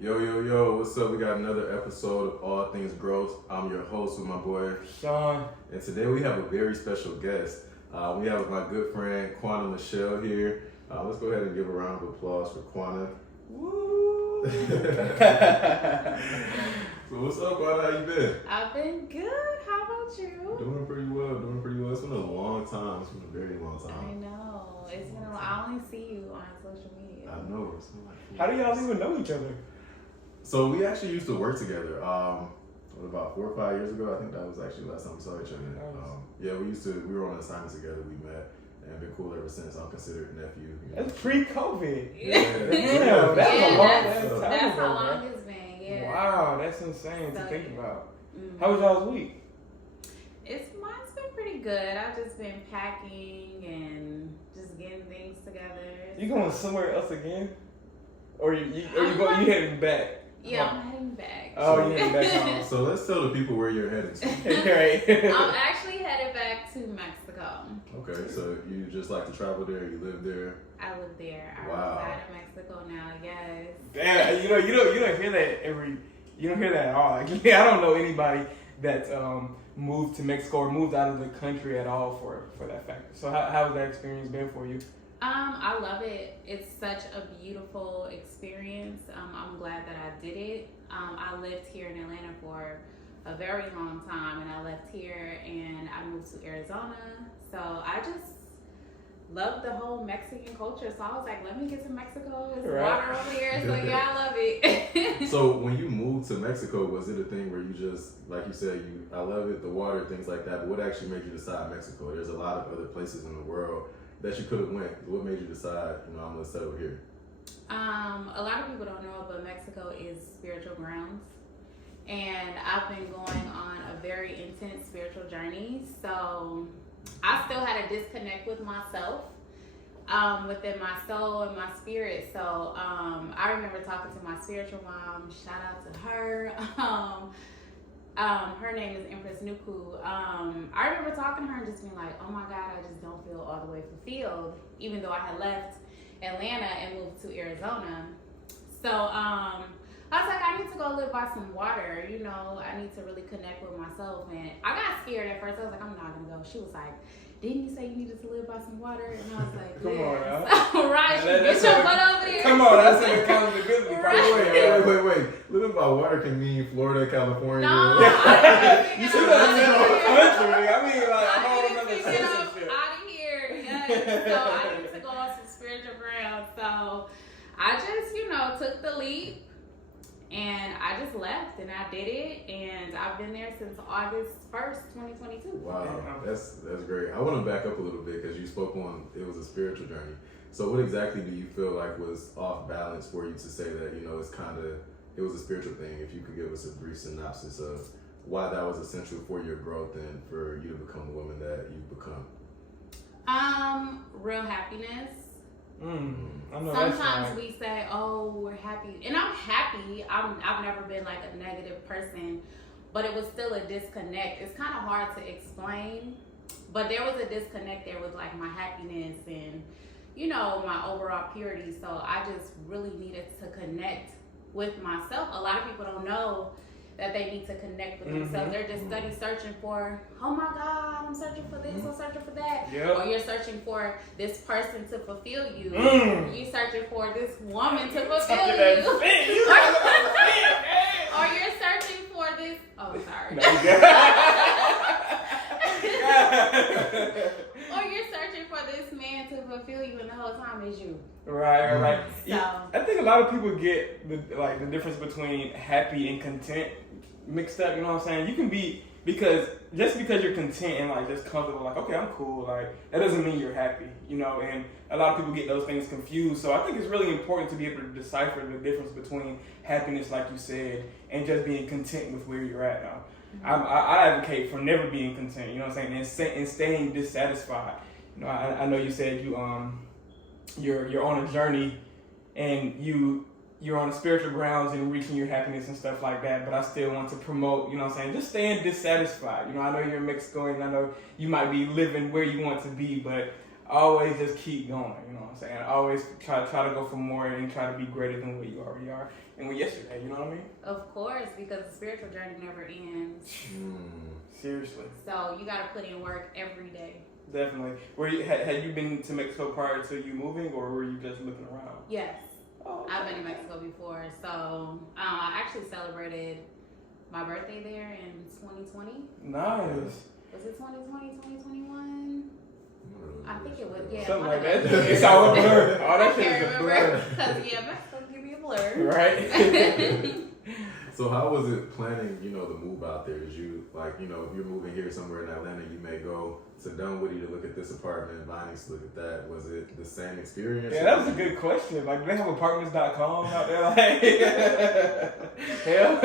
Yo, what's up? We got another episode of All Things Growth. I'm your host with my boy, Shaun. and today we have a very special guest. We have my good friend, Quanna Michelle here. Let's go ahead and give a round of applause for Quanna. Woo! So what's up, Quanna? How you been? I've been good. How about you? Doing pretty well. It's been a long time. It's been a very long I time. know. It's been. I only see you on social media. I know. It's been like How do y'all even know each other? So we actually used to work together. About 4 or 5 years ago? I think that was actually the last time we saw each other. We were on an assignment together. We met and been cool ever since. I'm considered nephew. That's pre-COVID. Yeah, That's how long it's been. Yeah. Wow, that's insane to think about. Mm-hmm. How was y'all's week? Mine's been pretty good. I've just been packing and just getting things together. You going somewhere else again? Or you heading back? Yeah, I'm heading back. Oh, you're heading back home. So let's tell the people where you're headed to. Right. I'm actually headed back to Mexico. Okay, so you just like to travel there? You live there? I live there. I Wow. reside in Mexico now. Yes. Damn, you don't hear that you don't hear that at all. Like, I don't know anybody that moved to Mexico or moved out of the country at all for that factor. So how has that experience been for you? I love it. It's such a beautiful experience. I'm glad that I did it. I lived here in Atlanta for a very long time, and I left here and I moved to Arizona. So I just love the whole Mexican culture. So I was like, let me get to Mexico. There's water over here. So yeah, I love it. So when you moved to Mexico, was it a thing where you just, like you said, I love it, the water, things like that, but what actually made you decide Mexico? There's a lot of other places in the world that you could have went. What made you decide, I'm going to settle here? A lot of people don't know, but Mexico is spiritual grounds. And I've been going on a very intense spiritual journey. So I still had a disconnect with myself, within my soul and my spirit. So I remember talking to my spiritual mom. Shout out to her. Her name is Empress Nuku. I remember talking to her and just being like, oh my God, I just don't feel all the way fulfilled, even though I had left Atlanta and moved to Arizona. So I was like, I need to go live by some water. I need to really connect with myself. And I got scared at first. I was like, I'm not going to go. She was like, didn't you say you needed to live by some water? And I was like, Come on, yeah. Right, get your butt over there. Come on, that's an accountability. Right. Wait. Living by water can mean Florida, California. No, you should have said country. I mean, like, a whole other citizenship. Out of here. Yes. So I need to go on some spiritual ground. So I just, took the leap. And I just left and I did it, and I've been there since August 1st, 2022. Wow, that's great. I want to back up a little bit because you spoke on it was a spiritual journey. So what exactly do you feel like was off balance for you to say that, it was a spiritual thing? If you could give us a brief synopsis of why that was essential for your growth and for you to become the woman that you've become. Real happiness. I know. Sometimes we say, oh, we're happy. And I'm happy. I've never been like a negative person, but it was still a disconnect. It's kind of hard to explain, but there was a disconnect there with like my happiness and, my overall purity. So I just really needed to connect with myself. A lot of people don't know that they need to connect with themselves. They're just searching for, oh my God, I'm searching for this, I'm searching for that. Yep. Or you're searching for this person to fulfill you. You're searching for this woman to fulfill you. Or you're searching for this, sorry. Or you're searching for this man to fulfill you, and the whole time is you. Right. So I think a lot of people get the difference between happy and content mixed up. You know what I'm saying? You can be because you're content and like just comfortable, like okay, I'm cool. Like that doesn't mean you're happy. And a lot of people get those things confused. So I think it's really important to be able to decipher the difference between happiness, like you said, and just being content with where you're at now. I advocate for never being content. You know what I'm saying? And staying dissatisfied. I know you said you're on a journey and you're on spiritual grounds and reaching your happiness and stuff like that, but I still want to promote, just staying dissatisfied. I know you're in Mexico and I know you might be living where you want to be, but always just keep going. You know what I'm saying? Always try to go for more and try to be greater than what you already are and what yesterday. You know what I mean? Of course, because the spiritual journey never ends. Seriously. So you got to put in work every day. Definitely. Had you been to Mexico prior to you moving, or were you just looking around? Yes. Oh, okay. I've been to Mexico before. So I actually celebrated my birthday there in 2020. Nice. Was it 2020, 2021? I think it was, yeah. Something like that. It's all a blur. All that shit is a blur. Because, yeah, Mexico can be a blur. Right. So how was it planning, the move out there? Did you, if you're moving here somewhere in Atlanta, you may go to Dunwoody to look at this apartment, Vinings to look at that. Was it the same experience? Yeah, that was a good question. Like, do they have apartments.com out there? Like, hell.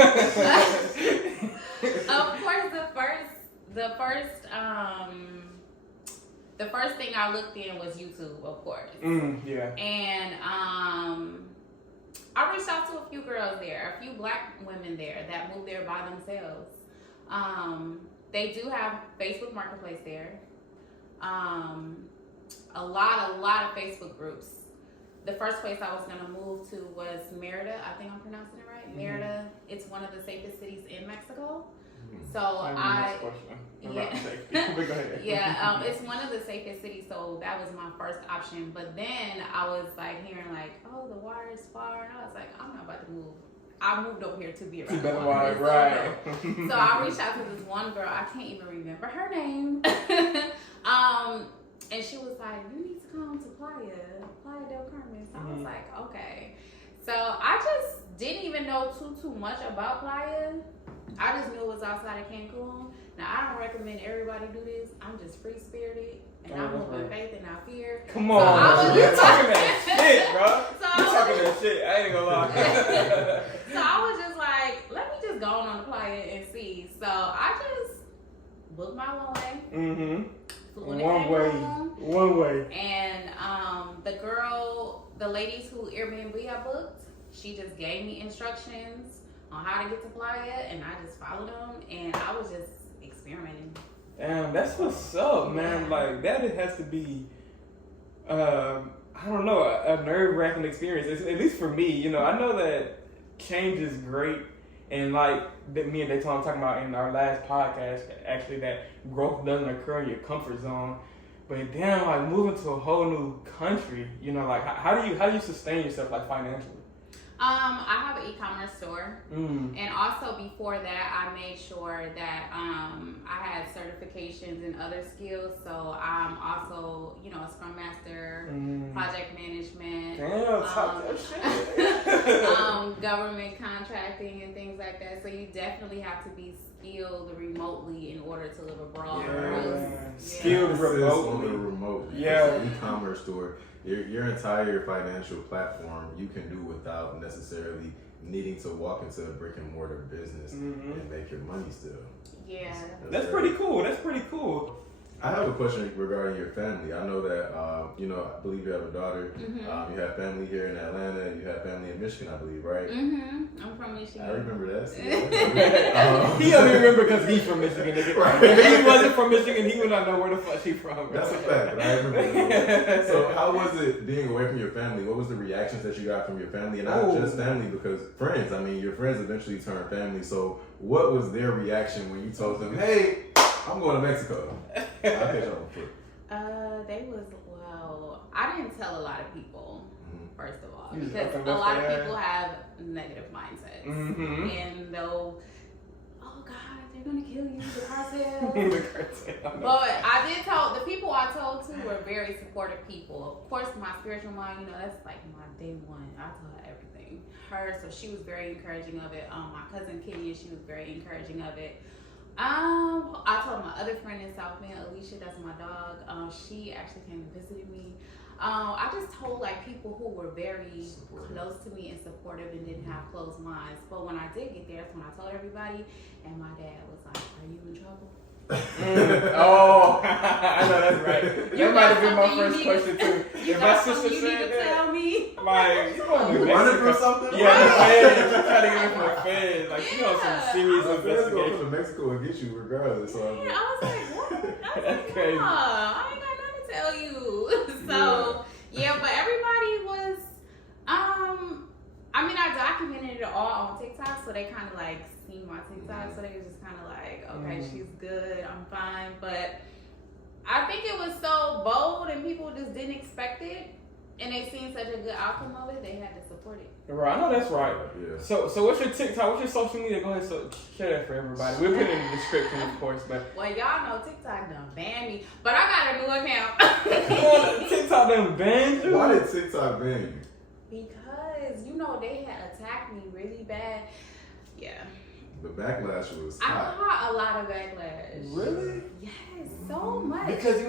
Of course, the first thing I looked in was YouTube, of course. Yeah. And I reached out to a few girls there, a few black women there that moved there by themselves. They do have Facebook Marketplace there. A lot of Facebook groups. The first place I was gonna move to was Merida. I think I'm pronouncing it right. Merida. It's one of the safest cities in Mexico. So it's one of the safest cities. So that was my first option. But then I was like hearing oh, the water is far, and I was like, I'm not about to move. I moved over here to be around the water. Right. So I reached out to this one girl. I can't even remember her name. And she was like, you need to come to Playa del Carmen. So I was like, okay. So I just didn't even know too much about Playa. I just knew it was outside of Cancun. Now, I don't recommend everybody do this. I'm just free-spirited, and I move in faith and not fear. Come on. You're talking that shit, bro. You're talking that shit. I ain't gonna lie. So I was just like, let me just go on the Playa and see. So I just booked my one way. Mm-hmm. One way. And the ladies who Airbnb I booked, she just gave me instructions on how to get to Playa, and I just followed them, and I was just experimenting. Damn, that's what's up, man. Like, that has to be, I don't know, a nerve-wracking experience. At least for me, I know that change is great, and like me and Daytona talking about in our last podcast, actually, that growth doesn't occur in your comfort zone. But damn, like moving to a whole new country, how do you sustain yourself financially? I have an e-commerce store, and also before that, I made sure that I had certifications in other skills. So I'm also, a Scrum Master, project management, government contracting, and things like that. So you definitely have to be skilled remotely in order to live abroad. Skilled remotely. Yeah, e-commerce store. Your entire financial platform you can do without necessarily needing to walk into a brick and mortar business and make your money still. Yeah. That's pretty cool. I have a question regarding your family. I know that, I believe you have a daughter. You have family here in Atlanta. You have family in Michigan, I believe, right? I'm from Michigan. I remember that. He only remember because he's from Michigan. Right. If he wasn't from Michigan, he would not know where the fuck she's from. That's a fact, but I remember that. So how was it being away from your family? What was the reactions that you got from your family? And not just family, because friends. I mean, your friends eventually turn family. So what was their reaction when you told them, hey, I'm going to Mexico? I'll catch y'all on foot. I didn't tell a lot of people, first of all, because a lot of people have negative mindsets. And they'll, oh God, they're going to kill you, the cartel. But I did tell, the people I told to were very supportive people. Of course, my spiritual mind, that's like my day one. I told her everything. So she was very encouraging of it. My cousin Kenya, she was very encouraging of it. I told my other friend in South Bend, Alicia, that's my dog. She actually came and visited me. I just told people who were very close to me and supportive and didn't have closed minds. But when I did get there, that's when I told everybody. And my dad was like, "Are you in trouble?" Oh, I know that's right. That might have been my first question too. You got something you need to tell me? Like, you going to running for something? Yeah, the feds. You trying to get it from the feds. Like, you know, some serious investigation. Go to Mexico and get you regardless. Yeah, I was like, what? I was like, crazy. I ain't got nothing to tell you. So yeah, but everybody was. I mean, I documented it all on TikTok, so they kind of like seen my TikTok, so they was just kind of like, okay, she's good, I'm fine. But I think it was so bold, and people just didn't expect it, and they seen such a good outcome of it, they had to support it. Right, I know that's right. Yeah. So what's your TikTok? What's your social media? Go ahead, so share that for everybody. We'll put it in the description, of course. But well, y'all know TikTok done banned me, but I got a new account. TikTok done banned you? Why did TikTok ban you? Because they had attacked me really bad. Yeah. The backlash was I hot. caught a lot of backlash. Really? Yes, so much. Because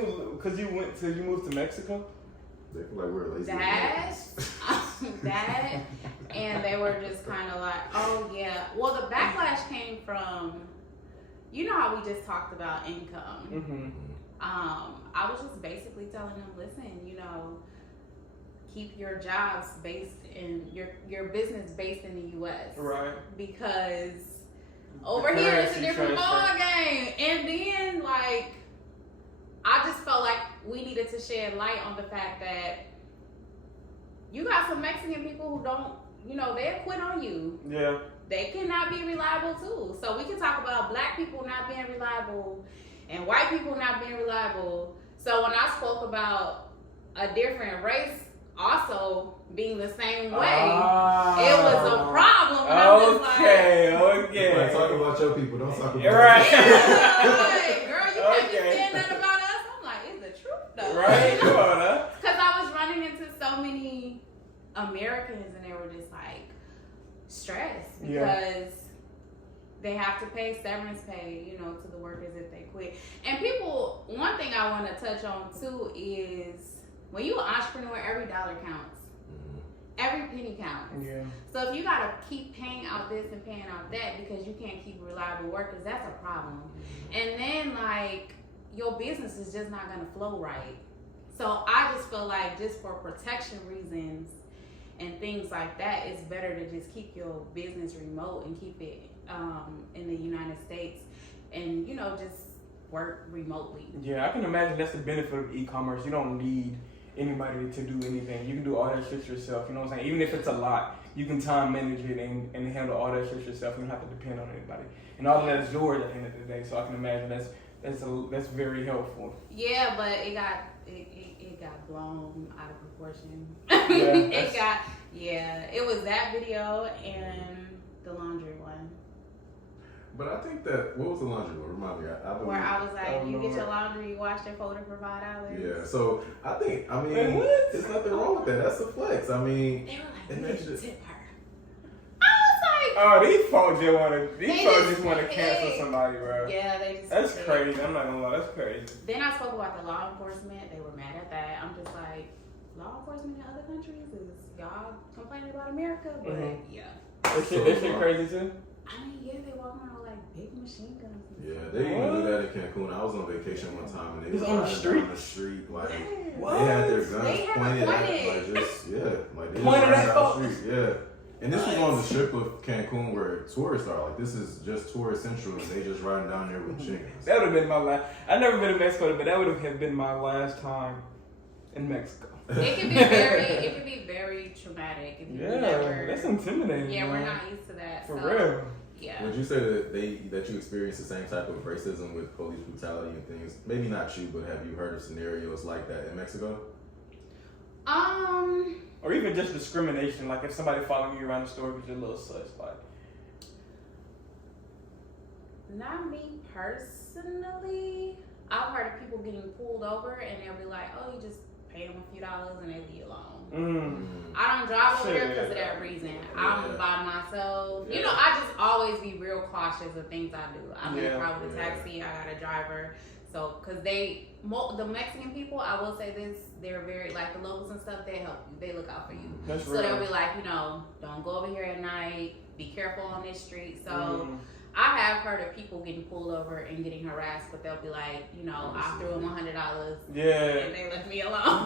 you moved to Mexico? They feel like we're lazy. That, and they were just kind of like, oh yeah. Well, the backlash came from, you know how we just talked about income. Mm-hmm. I was just basically telling them, listen, keep your jobs based in your business based in the U.S. Right. Because over here it's a different ball game. And then I just felt like we needed to shed light on the fact that you got some Mexican people who don't, they'll quit on you. Yeah. They cannot be reliable too. So we can talk about black people not being reliable and white people not being reliable. So when I spoke about a different race also being the same way, it was a problem. And I'm just like, okay. Talk about your people. Don't talk about right. Yeah, girl, you can't be saying that about us. I'm like, it's the truth though. Right. Come on, huh? Because I was running into so many Americans and they were just like stressed because they have to pay severance pay, to the workers if they quit. And people, one thing I want to touch on too is when you're an entrepreneur, every dollar counts. Every penny counts. Yeah. So if you gotta keep paying out this and paying out that because you can't keep reliable workers, that's a problem. And then your business is just not gonna flow right. So I just feel like just for protection reasons and things like that, it's better to just keep your business remote and keep it in the United States and just work remotely. Yeah, I can imagine that's the benefit of e-commerce. You don't need anybody to do anything. You can do all that shit yourself. You know what I'm saying? Even if it's a lot, you can time manage it and handle all that shit yourself. You don't have to depend on anybody. And all of that is yours at the end of the day. So I can imagine that's very helpful. Yeah, but it got blown out of proportion. It was that video and the laundry one. But I think that, what was the laundry one? Remind me. Where I was like, you get your laundry, you wash your folder for $5. Yeah, so I mean, there's nothing wrong with that. That's a flex. I mean, they were like, we didn't tip her. These folks just want to cancel somebody, bro. Yeah, they just. That's crazy. I'm not gonna lie, that's crazy. Then I spoke about the law enforcement. They were mad at that. I'm just like, law enforcement in other countries is y'all complaining about America, but yeah. This shit crazy too. I mean, they walk around with big machine guns. Yeah, they even do that in Cancun. I was on vacation one time and they was on the street. down the street, they had their guns pointed at, they pointed was at down the street, yeah. And this was on the strip of Cancun where tourists are. This is just tourist central, and they just riding down there with chickens. That would have been my last. I've never been to Mexico, but that would have been my last time in Mexico. It can be very traumatic if you never. That's intimidating. Yeah, we're not used to that. For real. Yeah. Would you say that you experienced the same type of racism with police brutality and things? Maybe not you, but have you heard of scenarios like that in Mexico? Or even just discrimination, like if somebody following you around the store because you're a little sus, Not me personally. I've heard of people getting pulled over and they'll be like, oh, you just pay them a few dollars and they leave you alone. I don't drive over there because of that reason. I'm by myself. Yeah. I just always be real cautious of things I do. I'm in a car with a taxi. I got a driver. So, because the Mexican people, I will say this, they're very, the locals and stuff, they help you. They look out for you. That's so real. They'll be like, don't go over here at night. Be careful on this street. So, I have heard of people getting pulled over and getting harassed, but they'll be like, I threw them $100. Yeah. And they left me alone.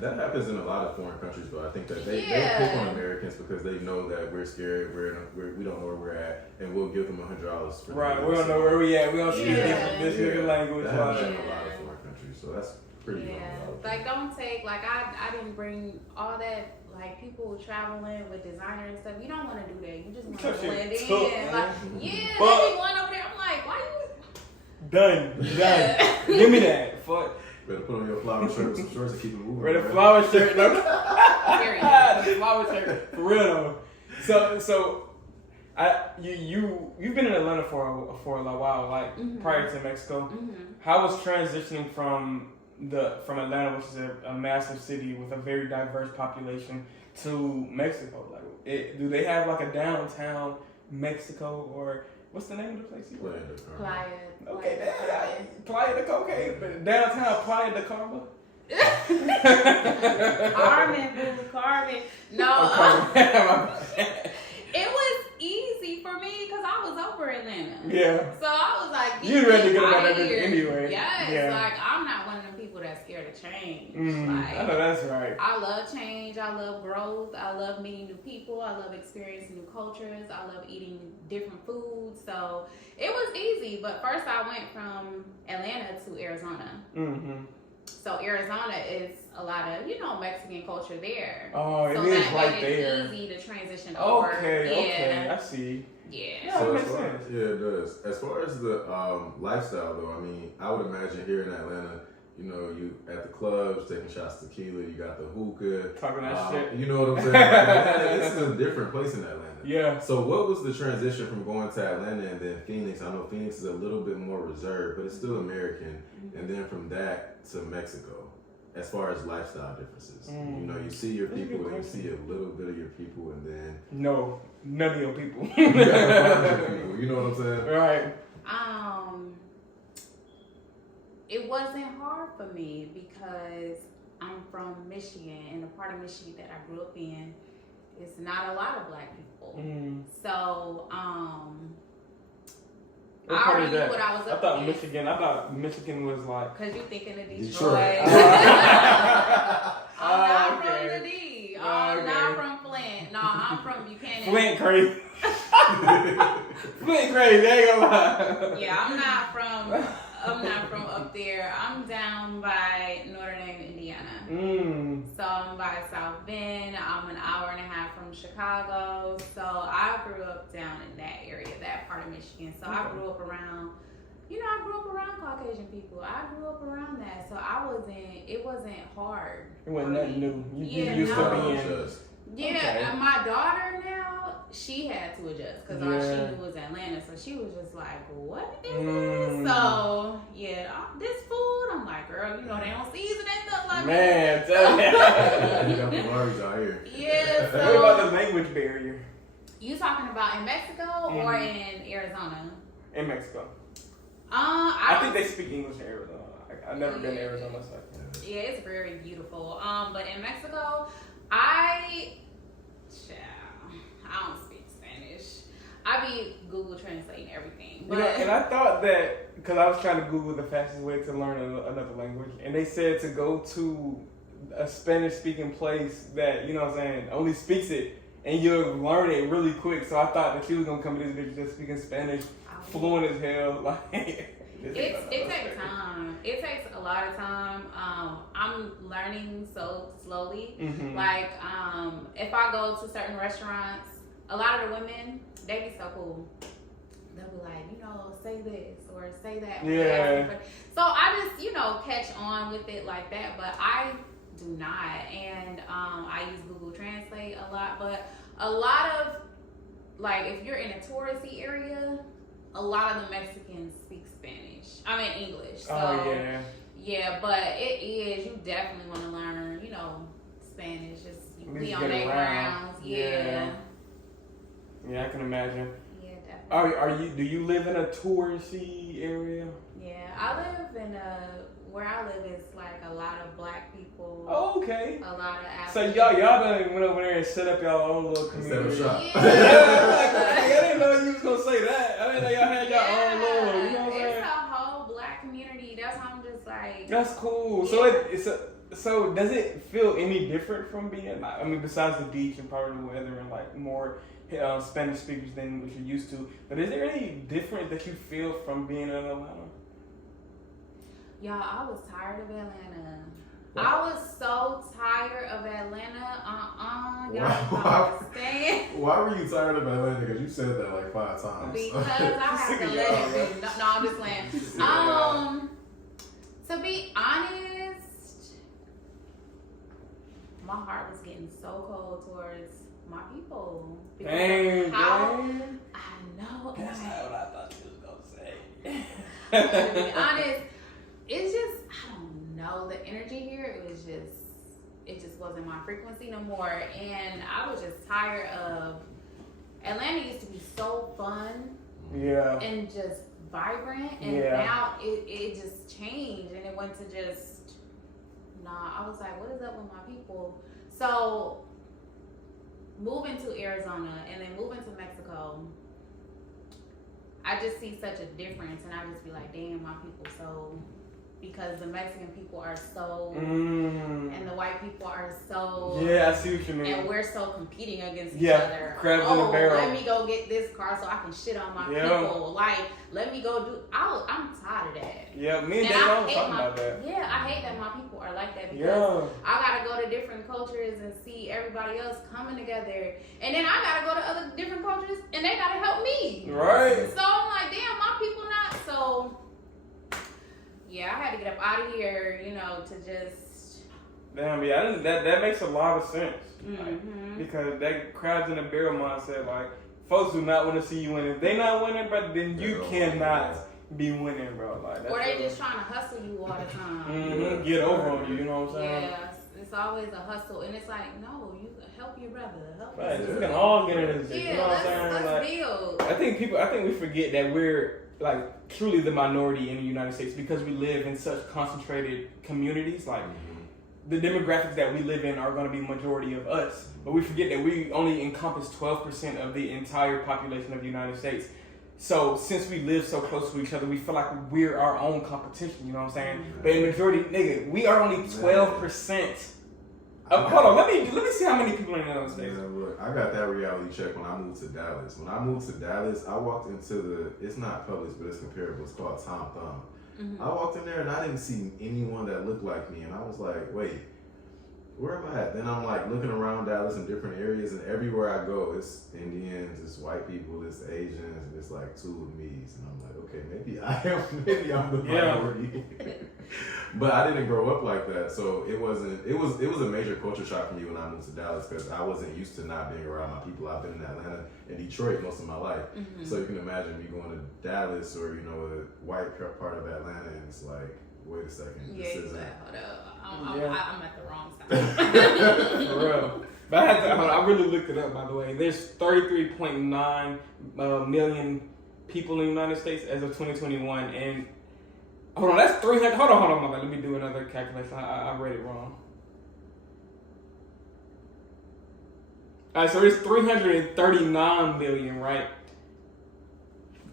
that happens in a lot of foreign countries, though. I think that they pick on Americans because they know that we're scared, we don't know where we're at, and we'll give them $100 for we don't know where we at. We don't speak this nigga language. That happens in a lot of foreign countries, so pretty Yeah, normal. like don't take like I didn't bring all that. Like people traveling with designer and stuff, you don't want to do that. You just want to blend in. Like, yeah, But- they be going over there. I'm like, why you? Done. Give me that. Fuck. Better put on your flower shirt with some shorts and keep it moving. Wear the man. flower shirt. No. Period. The flower shirt. For real though. So you've been in Atlanta for a while, like prior to Mexico. How was transitioning from Atlanta, which is a massive city with a very diverse population, to Mexico? Like, do they have like a downtown Mexico, or what's the name of the place? Playa. Okay, Playa de Cocaine, but downtown Playa de Carmen. Carmen. No, it was easy for me because I was over Atlanta. Yeah. So I was like, You ready to get about out that of here. anyway. Yes. Yeah. Like I'm not one of them people that's scared of change. I know that's right. I love change. I love growth. I love meeting new people. I love experiencing new cultures. I love eating different foods. So it was easy. But first I went from Atlanta to Arizona. Mm-hmm. So Arizona is a lot of, Mexican culture there. Oh, it so is that right made there. it easy to transition over. Okay, I see. Yeah. So makes as far, sense. yeah, it does. As far as the lifestyle, though, I mean, I would imagine here in Atlanta, you at the clubs taking shots of tequila, you got the hookah, Talking that shit. You know what I'm saying? Like, this is a different place in Atlanta. Yeah. So what was the transition from going to Atlanta and then Phoenix? I know Phoenix is a little bit more reserved, but it's still American. And then from that to Mexico, as far as lifestyle differences. You see your people and you see a little bit of your people, and then No, none of your people. you gotta find your people. You know what I'm saying? Right. It wasn't hard for me because I'm from Michigan, and the part of Michigan that I grew up in is not a lot of black people. So, What I part already is knew that? what I was up against. I thought Michigan was like. Cause you thinking of Detroit. Detroit. I'm not Okay. from the D. I'm not from Flint. No, I'm from Buchanan. Flint crazy. Flint crazy. I ain't gonna lie. Yeah, I'm not from up there. I'm down by Notre Dame, Indiana. So I'm by South Bend. I'm an hour and a half from Chicago. So I grew up down in that area, that part of Michigan. So I grew up around, Caucasian people. I grew up around that. So it wasn't hard. It wasn't nothing new. You Yeah, used no. to being. Yeah, Okay. and my daughter now, she had to adjust because all she knew was Atlanta. So she was just like, what is this? So, this food, I'm like, girl, they don't season that stuff like Man, that. tell me. You got the Marys out here. Yeah, What about so the language barrier you talking about in Mexico or in Arizona? in Mexico? I think they speak English in Arizona. I've never been to Arizona myself. Yeah, it's very beautiful. But in Mexico, I don't speak Spanish. I be Google translating everything. But And I thought that because I was trying to Google the fastest way to learn another language, and they said to go to a Spanish-speaking place that only speaks it, and you'll learn it really quick. So I thought that she was gonna come to this bitch just speaking Spanish, fluent as hell. Like it takes time. It takes a lot of time. I'm learning so slowly. Like, if I go to certain restaurants, a lot of the women, they be so cool. They'll be like, say this or say that. Yeah. So I just, catch on with it like that. But I do not. And I use Google Translate a lot. But a lot of, like, if you're in a touristy area, a lot of the Mexicans speak English. So, yeah, but you definitely want to learn, Spanish. Just be on their grounds. Yeah. Yeah, I can imagine. Yeah, definitely. Do you live in a touristy area? Yeah, I live where I live is like a lot of black people. Oh, okay. A lot of Africans. So y'all done went over there and set up y'all own little community. Set up shop. I didn't know you was gonna say that. I didn't know y'all had y'all own little, you know what I'm saying? It's a whole black community. That's why I'm just like. That's cool. Yeah. So does it feel any different from being, besides the beach and probably the weather and like more Spanish speakers than what you're used to, but is there any difference that you feel from being in Atlanta? Y'all, I was tired of Atlanta. I was so tired of Atlanta. Y'all don't understand. Why were you tired of Atlanta? Because you said that like 5 times. Because I had to let it be. No, I'm just playing. To be honest, my heart was getting so cold towards my people. Dang, how man. I know. That's not what I thought you was gonna say. To be honest, it's just I don't know the energy here. It just wasn't my frequency no more, and I was just tired of. Atlanta used to be so fun, Yeah, and just vibrant, and now it just changed, and it went to just I was like, what is up with my people? So moving to Arizona and then moving to Mexico, I just see such a difference, and I just be like, damn, my people so. Because the Mexican people are so, and the white people are so. Yeah, I see what you mean. And we're so competing against each other. Crabs in a barrel. Let me go get this car so I can shit on my people. Like, let me go do. I'm tired of that. Yeah, me and Dave always talking about that. Yeah, I hate that my people are like that because I gotta go to different cultures and see everybody else coming together, and then I gotta go to other different cultures and they gotta help me. Right. So I'm like, damn, my people not so. Yeah, I had to get up out of here, to just. Damn, yeah, that makes a lot of sense. Mm-hmm. Like, because that crabs in a barrel mindset, like, folks do not want to see you winning. If they not winning, bro, then you cannot be winning, bro. Like, or they just trying to hustle you all the time. Get over on you, you know what I'm saying? Yeah, it's always a hustle, and it's like, no, you help your brother, help. Right, we can all get in this. Yeah, you know what I'm saying? Let's deal. I think we forget that we're like truly the minority in the United States because we live in such concentrated communities. Like the demographics that we live in are going to be majority of us, but we forget that we only encompass 12% of the entire population of the United States. So since we live so close to each other, we feel like we're our own competition. You know what I'm saying? But in majority, nigga, we are only 12%. Hold on, let me see how many people are in the United States. Yeah, look, I got that reality check when I moved to Dallas. When I moved to Dallas, I walked into it's not Publix, but it's comparable. It's called Tom Thumb. I walked in there and I didn't see anyone that looked like me, and I was like, wait, where am I at? Then I'm like looking around Dallas in different areas, and everywhere I go, it's Indians, it's white people, it's Asians, and it's like two of me's, and I'm like, okay, maybe I'm the minority. But I didn't grow up like that, so it was a major culture shock for me when I moved to Dallas because I wasn't used to not being around my people. I've been in Atlanta and Detroit most of my life, so you can imagine me going to Dallas or a white part of Atlanta, and it's like, wait a second, Yeah, this isn't. hold up. I'm at the wrong side. For real. But I really looked it up, by the way. There's 33.9 million people in the United States as of 2021, and hold on, that's 300. Hold on, my bad. Let me do another calculation. I read it wrong. All right, so there's 339 million, right?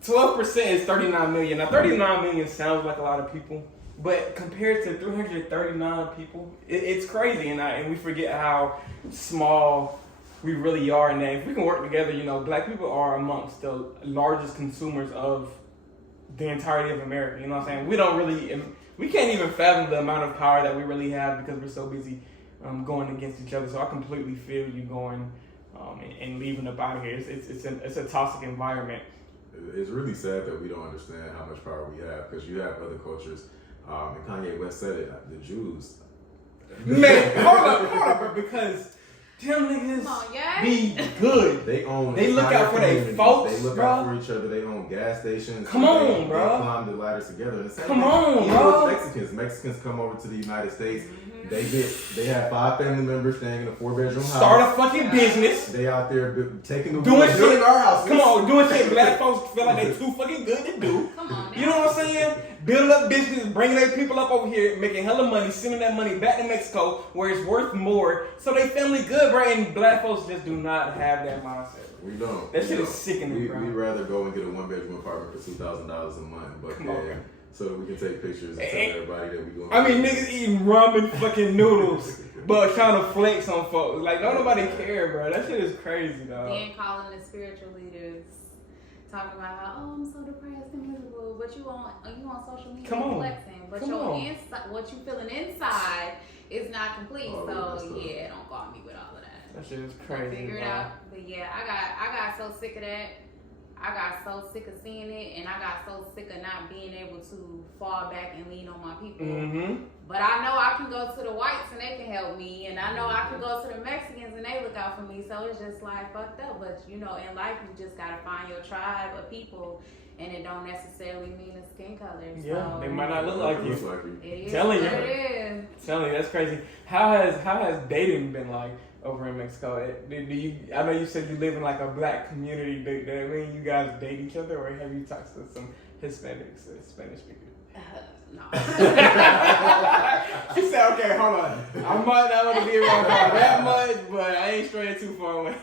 12% is 39 million. Now, 39 million sounds like a lot of people, but compared to 339 people, it's crazy, and we forget how small we really are. And that if we can work together, Black people are amongst the largest consumers of the entirety of America. You know what I'm saying? We can't even fathom the amount of power that we really have because we're so busy going against each other. So I completely feel you going and leaving up out of here. It's a toxic environment. It's really sad that we don't understand how much power we have because you have other cultures. And Kanye West said it, the Jews. Man, hold up, bro, because them niggas be good. They look out for their folks, They look out for each other. They own gas stations. Come on, bro. They climb the ladders together. And Come on, bro. Mexicans come over to the United States. They have 5 family members staying in a 4-bedroom house. Start a fucking business. They out there taking the doing shit in our house. Come on, doing shit Black folks feel like they too fucking good to do. Come on, you know what I'm saying? Building up business, bringing their people up over here, making hella money, sending that money back to Mexico where it's worth more. So they family good, bro. And Black folks just do not have that mindset. We don't. That shit is sickening, bro. We'd rather go and get a 1-bedroom apartment for $2,000 a month, but so that we can take pictures and tell everybody that we going. I mean, niggas eating ramen fucking noodles, but trying to flex on folks. Like, don't nobody care, bro. That shit is crazy, dog. Then calling the spiritual leaders talking about how, oh, I'm so depressed and miserable, but you on social media Come on. flexing, but Come your on. inside, what you feeling inside is not complete. Oh, So yeah, don't call me with all of that. That shit is I'll crazy. figure it bro. out. But yeah, I got so sick of that. I got so sick of seeing it, and I got so sick of not being able to fall back and lean on my people. Mm-hmm. But I know I can go to the whites and they can help me, and I know I can go to the Mexicans and they look out for me. So it's just like fucked up. But you know, in life you just gotta find your tribe of people, and it don't necessarily mean the skin color. Yeah, So they might not look like Looks you. like you. it is Telling what you. it is. Telling you, that's crazy. How has dating been like over in Mexico? Do you? I know you said you live in like a black community. Do that mean you guys date each other, or have you talked to some Hispanics, Spanish speakers? No. She said, "Okay, hold on. I might not want to be around her that much, but I ain't straying too far away."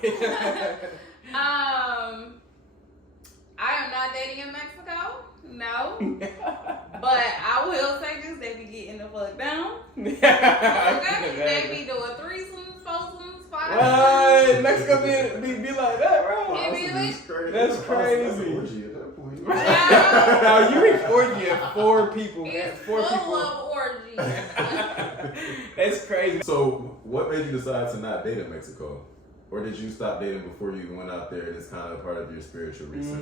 I am not dating in Mexico. No. But I will say this, they be getting the fuck down. Okay? They be doing threesomes, foursomes, fivesomes. Mexico be like that, bro. It be like- That's That's crazy. an orgy at that point. Yeah. Now you reach orgy at 4 people. Man. It's 4 full people. of orgies. That's crazy. So, what made you decide to not date in Mexico? Or did you stop dating before you went out there and it's kind of part of your spiritual reset?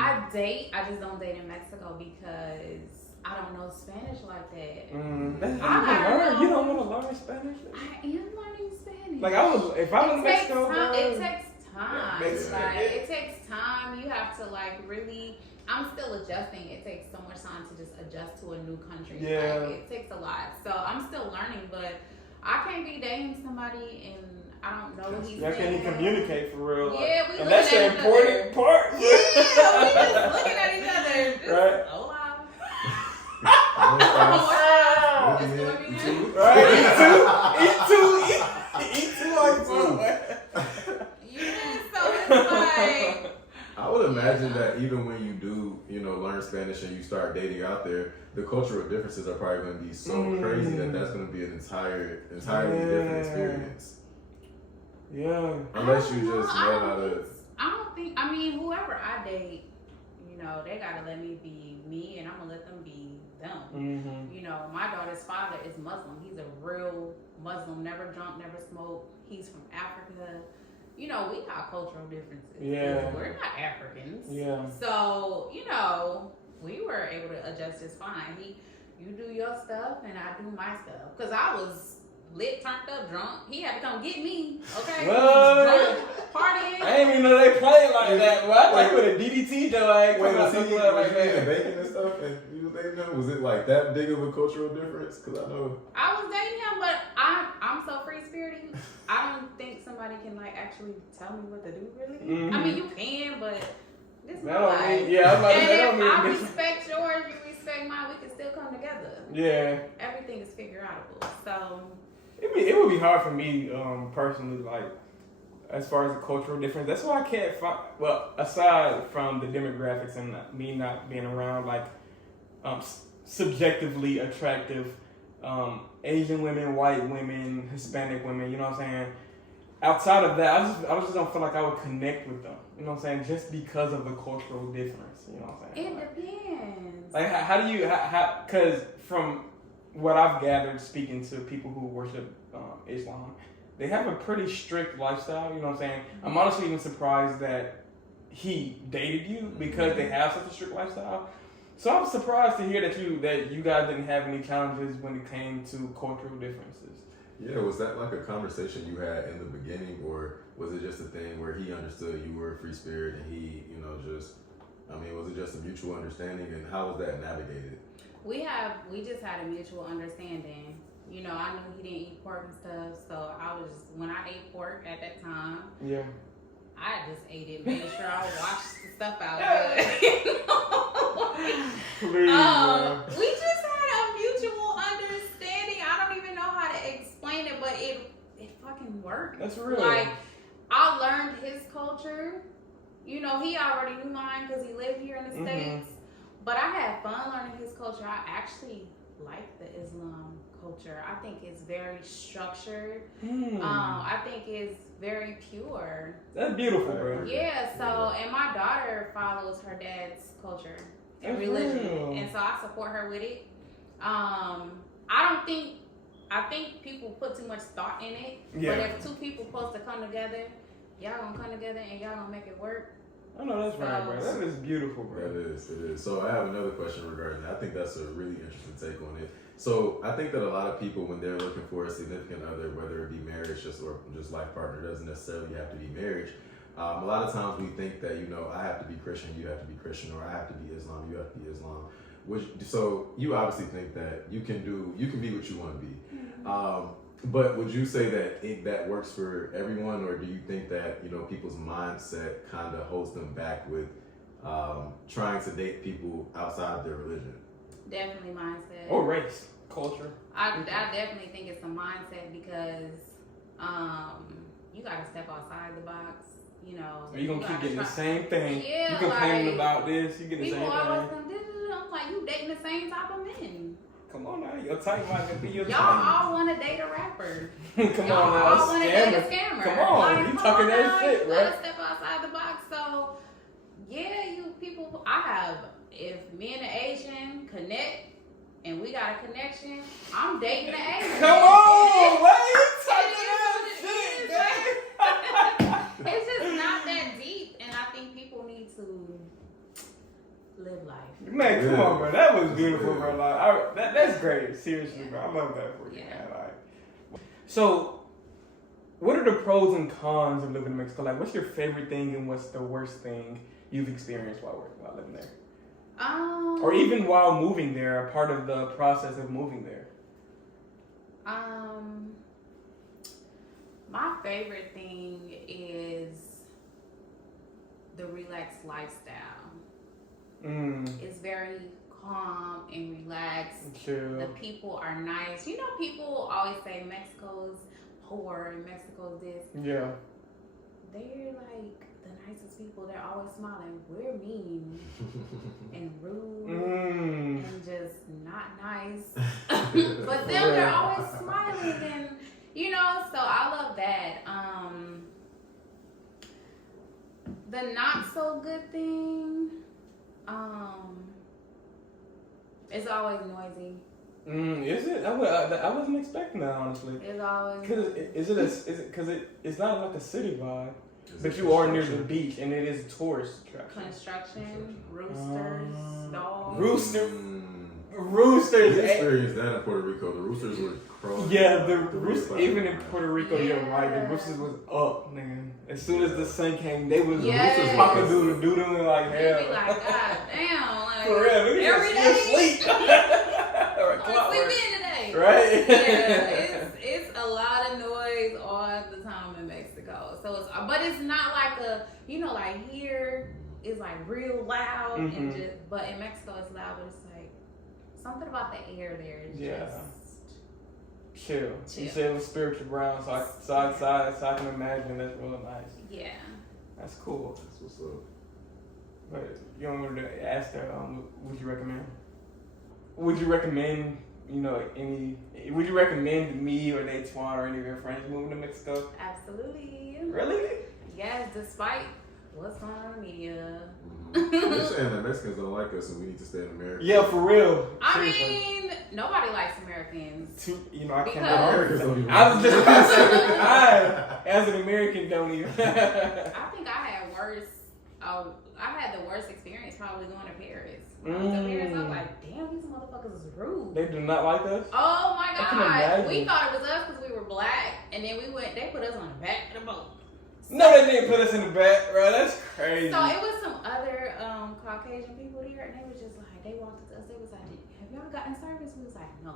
I date, I just don't date in Mexico because I don't know Spanish like that. That's I how you gotta learn. know. You don't want to learn Spanish? I am learning Spanish. Like if I was in Mexico, time. bro, It takes time. Makes Like sense. it takes time. You have to like really. I'm still adjusting. It takes so much time to just adjust to a new country. Yeah. Like, it takes a lot. So I'm still learning, but I can't be dating somebody and I don't know what he's y'all can't even communicate for real. Like, Yeah, we and looking that's the at each important other. part. Yeah, we just looking at each other. Just, Right. hola. Hola. Just doing me there. Right? Eat two like two. Yeah, so it's like. I would imagine that even when you do, learn Spanish and you start dating out there, the cultural differences are probably going to be so crazy that that's going to be an entirely different experience. Yeah. Unless you just know how to. I don't think. I mean, whoever I date, they gotta let me be me, and I'm gonna let them be them. Mm-hmm. My daughter's father is Muslim. He's a real Muslim. Never drunk, never smoked. He's from Africa. We got cultural differences. Yeah. We're not Africans. Yeah. So, we were able to adjust just fine. You do your stuff and I do my stuff. Because I was lit, turned up, drunk. He had to come get me. Okay? What? Drunk, partying. I didn't even know they played like that. Well, I thought you would have DDT Joe like Wait, come out was the he club like eating that. bacon and stuff and you was dating him? Was it like that big of a cultural difference? Because I know. I was dating him, but I'm so free spirited. I don't think somebody can actually tell me what to do. Really, Mhm. I mean you can, but this is That my don't life. mean- yeah, I'm like, and that don't if mean I this- respect yours, you respect mine. We can still come together. Yeah. Everything is figure outable. So It would be hard for me personally, like as far as the cultural difference. That's why I can't find. Well, aside from the demographics and me not being around like subjectively attractive Asian women, white women, Hispanic women. You know what I'm saying? Outside of that, I just don't feel like I would connect with them. You know what I'm saying? Just because of the cultural difference. You know what I'm saying? it depends. Like how do you because from what I've gathered speaking to people who worship Islam, they have a pretty strict lifestyle. You know what I'm saying? I'm honestly even surprised that he dated you because they have such a strict lifestyle. So I'm surprised to hear that you guys didn't have any challenges when it came to cultural differences. Yeah, was that like a conversation you had in the beginning, or was it just a thing where he understood you were a free spirit and he, was it just a mutual understanding, and how was that navigated? We just had a mutual understanding. I knew he didn't eat pork and stuff, so when I ate pork at that time, Yeah. I just ate it, made sure I washed the stuff out. Please, man. We just had a mutual understanding. I don't even know how to explain it, but it fucking worked. That's real. Like, I learned his culture. He already knew mine because he lived here in the States. But I had fun learning his culture. I actually like the Islam culture. I think it's very structured. I think it's very pure. That's beautiful, bro. Yeah, so and my daughter follows her dad's culture and That's religion, real. and so I support her with it. I think people put too much thought in it. Yeah. But if two people supposed to come together, y'all gonna come together and y'all gonna make it work. I know that's right, bro. That is beautiful, bro. It is. So I have another question regarding that. I think that's a really interesting take on it. So I think that a lot of people, when they're looking for a significant other, whether it be marriage or just life partner, doesn't necessarily have to be marriage. A lot of times we think that, you know, I have to be Christian, you have to be Christian, or I have to be Islam, you have to be Islam. So you obviously think that you can be what you want to be. But would you say that that works for everyone, or do you think that, you know, people's mindset kind of holds them back with trying to date people outside of their religion? Definitely mindset. Or race, culture. I definitely think it's a mindset because you gotta step outside the box. You know, Or you gonna keep getting the same thing. Yeah, you complaining like, about this, you get the same people always thing. come. I'm like, you dating the same type of men. Come on now, your type might be your Y'all type. all want to date a rapper. Come Y'all on now, all want to date a scammer. scammer. Come on, Like, you come talking on that now, shit, you right? gotta step outside the box. So, yeah, you people. If me and the Asian connect and we got a connection, I'm dating the Asian. Come on, man, you It talking is that what it shit, is. man. It's just not that deep, and I think people need to live life. Man, come Yeah. on, bro. That was beautiful, Yeah. bro. Like, that's great. Seriously, bro. I love that for you, Yeah. man. Like, so, what are the pros and cons of living in Mexico? Like, what's your favorite thing and what's the worst thing you've experienced while living there? Or even while moving there, a part of the process of moving there? My favorite thing is the relaxed lifestyle. It's very calm and relaxed. Chill. The people are nice. You know, people always say Mexico's poor and Mexico's this. Yeah. They're like the nicest people. They're always smiling. We're mean and rude and just not nice. But them, they're always smiling, and you know, so I love that. The not so good thing, it's always noisy. Is it? I wasn't expecting that, honestly. It's always Because it's not like a city vibe, but you are near the beach and it is tourist attraction. construction, roosters, dogs. Roosters. We experienced that in Puerto Rico. The roosters were crowing. Yeah, the roosters. Even in Puerto Rico, you're Yeah. right. The roosters was up, nigga. As soon as the sun came, they was Yes. popping doodling like You'd hell. be like, God damn, like For real, niggas every just day. sleep. Let's sleep in today. Right? Yeah, it's a lot of noise all the time in Mexico. So but it's not like like here it's like real loud and just. But in Mexico it's loud, but it's like something about the air there is just Chill. You said it was spiritual ground, so I can imagine that's real nice. yeah. That's cool. That's what's up. But you don't want to ask her, would you recommend? Would you recommend, would you recommend me or Twan or any of your friends moving to Mexico? Absolutely. Really? Yes, despite what's going on in the media. They're saying that Mexicans don't like us and we need to stay in America. Yeah, for real. I Seriously. mean, nobody likes Americans. I can't. Americans don't even I was just about to say, I, as an American, don't even. I think I had worse. I had the worst experience probably going to Paris. When I was in Paris, I was like, damn, these motherfuckers is rude. They do not like us? Oh my I can God. imagine. We thought it was us because we were black, and then they put us on the back of the boat. No, they didn't put us in the back, bro. That's crazy. So it was some other Caucasian people here, and they was just like, they walked up to us, they was like, have y'all gotten service? We was like, no.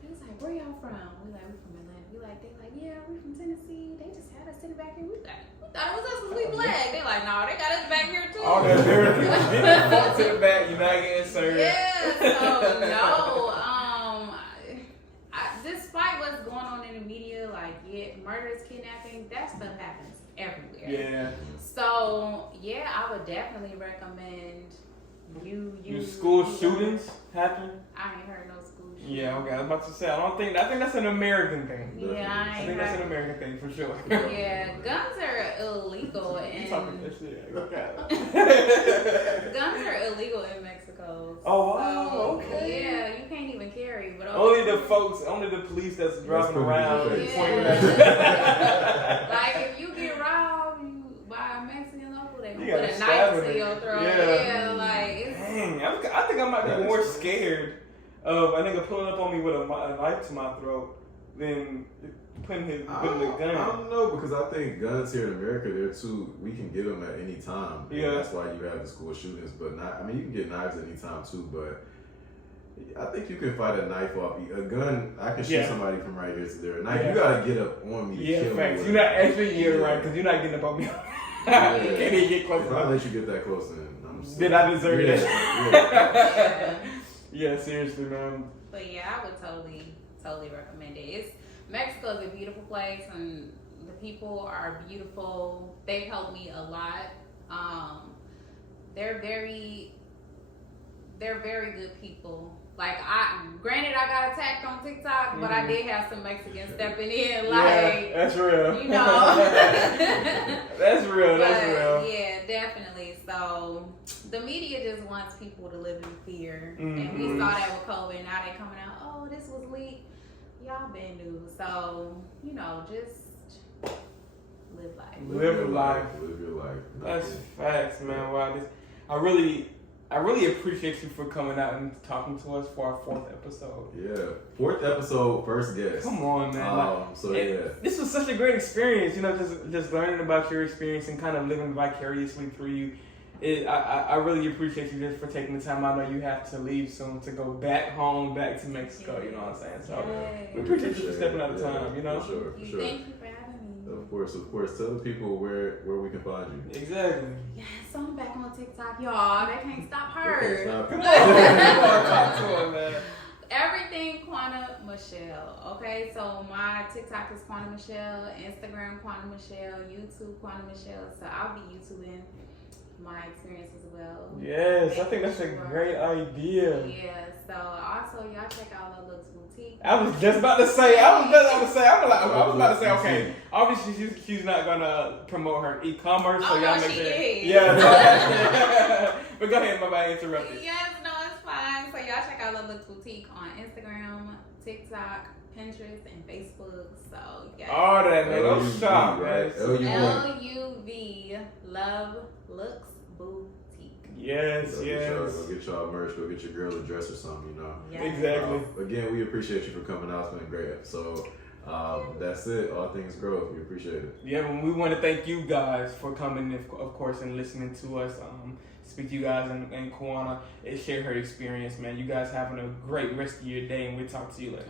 They was like, where y'all from? We like, we from Atlanta. They like, yeah, we from Tennessee. They just had us sitting back here. We thought it was us because we black. They like, no, they got us back here too. All the Americans walk to the back, you're not getting served. Yeah, so no. Despite what's going on in the media, like murders, kidnapping, that stuff happens everywhere. Yeah. So yeah, I would definitely recommend you. Do school shootings happen? I ain't heard no school Yeah, okay. I was about to say, I think that's an American thing. Yeah, I think that's an American thing for sure. Yeah, guns are illegal You talking in that shit? Okay. guns are illegal in Mexico. Oh, wow, So, okay. Yeah, you can't even carry. But Only the police that's driving around pretty pointing good. at like if you get robbed by a Mexican local, they You gonna gotta put a stab knife it. to your throat. Yeah. Yeah, like it's, Dang, I think I might That be is more crazy. scared of a nigga pulling up on me with a knife to my throat than putting the I gun. don't know, because I think guns here in America, we can get them at any time. And Yeah. that's why you have the school shootings. But you can get knives at any time too. But I think you can fight a knife off. A gun, I can shoot Yeah. somebody from right here to there. A knife, Yeah. you gotta get up on me to Yeah, kill facts. me. You're not actually right because you're not getting up on me. You can't even get close If I enough. let you get that close, then I'm Did I deserve yeah, it? Yeah. Yeah, seriously, man. but yeah, I would totally recommend it. Mexico is a beautiful place, and the people are beautiful. They've helped me a lot. They're very good people. Like granted I got attacked on TikTok, but I did have some Mexicans stepping in. Like, yeah, that's real. you know. That's real. That's But, real. yeah, definitely. So the media just wants people to live in fear, and Mhm. we saw that with COVID. Now they coming out, oh, this was leaked. Y'all been new, so just live life. Live your life. Live your life. That's facts, man. Wow, I really appreciate you for coming out and talking to us for our 4th episode. Yeah. 4th episode, first guest. Come on, man. So yeah. This was such a great experience, just learning about your experience and kind of living vicariously through you. I really appreciate you just for taking the time. I know you have to leave soon to go back home, back to Mexico. You know what I'm saying? So we appreciate you for stepping out of time. For sure. Thank you for having me. Of course. Tell the people where we can find you. Exactly. Yeah, so I'm back on TikTok, y'all. They can't stop her. Okay, stop. Come on, talk to him, man. Everything Quanna Michelle. Okay, so my TikTok is Quanna Michelle, Instagram Quanna Michelle, YouTube Quanna Michelle. So I'll be YouTubing my experience as well. Yes, I think that's a great idea. Yeah, so also y'all check out Lil Looks Boutique. I was just about to say, okay, obviously she's not gonna promote her e-commerce, so Oh, y'all no, make she sure. is. Yeah. But go ahead, my bad, interrupted. Yes, no, it's fine. So y'all check out Lil Looks Boutique on Instagram, TikTok, Pinterest, and Facebook. So yeah. All that, man. Go LUV, shop, right? man. LUV, Love Looks Boutique. Yes, Go get y'all merch. Go get your girl a dress or something. Yeah. Exactly. Again, we appreciate you for coming out. It's been a great episode. That's it. All things growth. We appreciate it. Yeah, and we want to thank you guys for coming, of course, and listening to us. Speak to you guys and Quanna and share her experience, man. You guys having a great rest of your day, and we'll talk to you later.